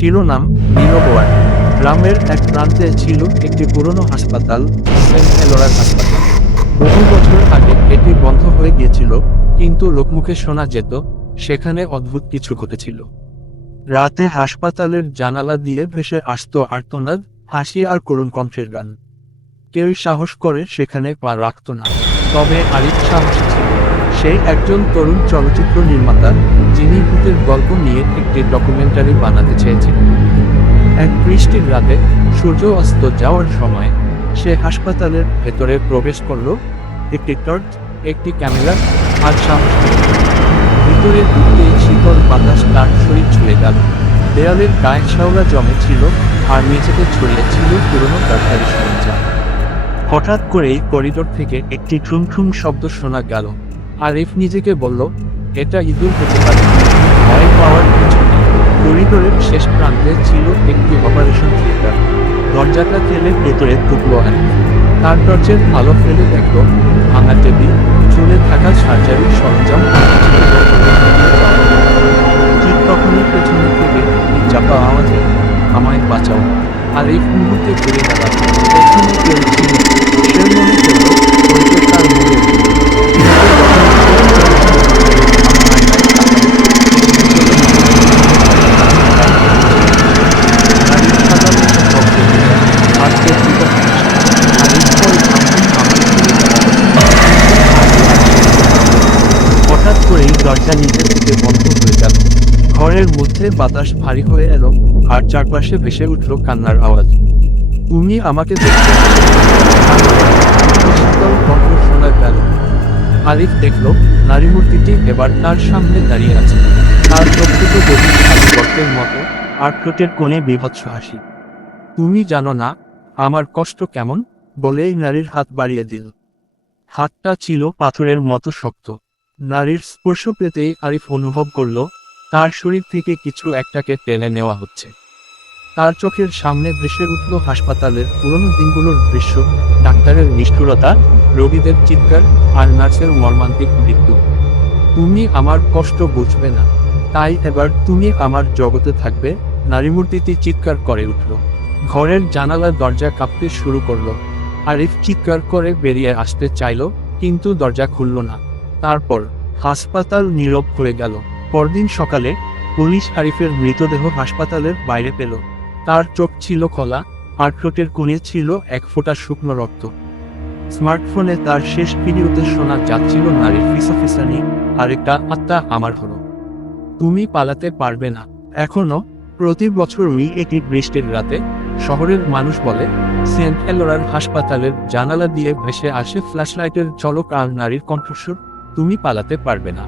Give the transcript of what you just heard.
শিরোনাম নীরবওয়ার। গ্রামের এক প্রান্তে ছিল একটি পুরনো হাসপাতাল, সেন্ট এলোরার হাসপাতাল। বহু বছর আগে এটি বন্ধ হয়ে গিয়েছিল, কিন্তু লোকমুখে শোনা যেত সেখানে অদ্ভুত কিছু ঘটেছিল। রাতে হাসপাতালের জানালা দিয়ে ভেসে আসতো আর্তনাদ, হাসি আর করুণ কণ্ঠের গান। কেউ সাহস করে সেখানে পা রাখত না। তবে আরিফ সাহসী ছিল। সে একজন তরুণ চলচ্চিত্র নির্মাতা, যিনি ভূতের গল্প নিয়ে একটি ডকুমেন্টারি বানাতে চেয়েছিলেন। এক বৃষ্টির রাতে সূর্য অস্ত যাওয়ার সময় সে হাসপাতালের ভেতরে প্রবেশ করল। একটি টর্চ, একটি ক্যামেরা আর সাহস নিয়ে। ভিতরে ঢুকতেই শীতল বাতাস তার শরীর ছুঁয়ে গেল। দেয়ালের গায়ে শ্যাওলা জমে ছিল, আর মেঝেতে ছড়িয়ে ছিল পুরনো ডাক্তারি সরঞ্জাম। হঠাৎ করেই করিডোর থেকে একটি ঠুম ঠুম শব্দ শোনা গেল। আরিফ নিজেকে বলল, এটা ইঁদুর হতে পারে। ভয় পাওয়ার কিছু নেই। করিডোরের শেষ প্রান্তে ছিল একটি অপারেশন থিয়েটার। দরজাটা ঠেলে ভেতরে ঢুকলো আরিফ। তার টর্চের আলো ফেলে দেখল ভাঙা টেবিল, ঝুলে থাকা সার্জারির সরঞ্জাম। ঠিক তখনই পেছনে থেকে একটি চাপা আওয়াজে, আমায় বাঁচাও। আরিফ মুহূর্তে ঘুরে দাঁড়াল। এখানে কেউ ছিল। সে মনে করল হয়তো তার মনে হঠাৎ করেই দরজা নিজে থেকে বন্ধ হয়ে গেল। ঘরের মধ্যে বাতাস ভারী হয়ে এলো, আর চারপাশে ভেসে উঠল কান্নার আওয়াজ। তুমি আমাকে দেখতে শীতল কণ্ঠ শোনা গেল। আরিফ দেখল নারী মূর্তিটি এবার তার সামনে দাঁড়িয়ে আছে। তার চোখ দুটো গভীর কালো গর্তের মতো, আর ঠোঁটের কোণে বীভৎস হাসি। তুমি জানো না আমার কষ্ট কেমন, বলেই নারীর হাত বাড়িয়ে দিল। হাতটা ছিল পাথরের মতো শক্ত। নারীর স্পর্শ পেতেই আরিফ অনুভব করল তার শরীর থেকে কিছু একটাকে টেনে নেওয়া হচ্ছে। তার চোখের সামনে ভেসে উঠল হাসপাতালের পুরনো দিনগুলোর দৃশ্য, ডাক্তারের নিষ্ঠুরতা, রোগীদের চিৎকার, আর নার্সের মর্মান্তিক মৃত্যু। তুমি আমার কষ্ট বুঝবে না, তাই এবার তুমি আমার জগতে থাকবে, নারীমূর্তিটি চিৎকার করে উঠল। ঘরের জানালার দরজা কাঁপতে শুরু করলো। আরিফ চিৎকার করে বেরিয়ে আসতে চাইল, কিন্তু দরজা খুলল না। তারপর হাসপাতাল নীরব হয়ে গেল। পরদিন সকালে পুলিশ আরিফের মৃতদেহ হাসপাতালের বাইরে পেল। তার চোখ ছিল খোলা, আর ঠোঁটের কোণে ছিল এক ফোঁটা শুকনো রক্ত। স্মার্টফোনে তার শেষ ভিডিওতে শোনা যাচ্ছিল নারীর ফিসফিসানি, আরেকটা আত্মা আমার হলো। তুমি পালাতে পারবে না। এখনো প্রতি বছর একটি বৃষ্টির রাতে শহরের মানুষ বলে সেন্ট এলোরার হাসপাতালের জানালা দিয়ে ভেসে আসে ফ্ল্যাশলাইটের ঝলক আর নারীর কণ্ঠস্বর, তুমি পালাতে পারবে না।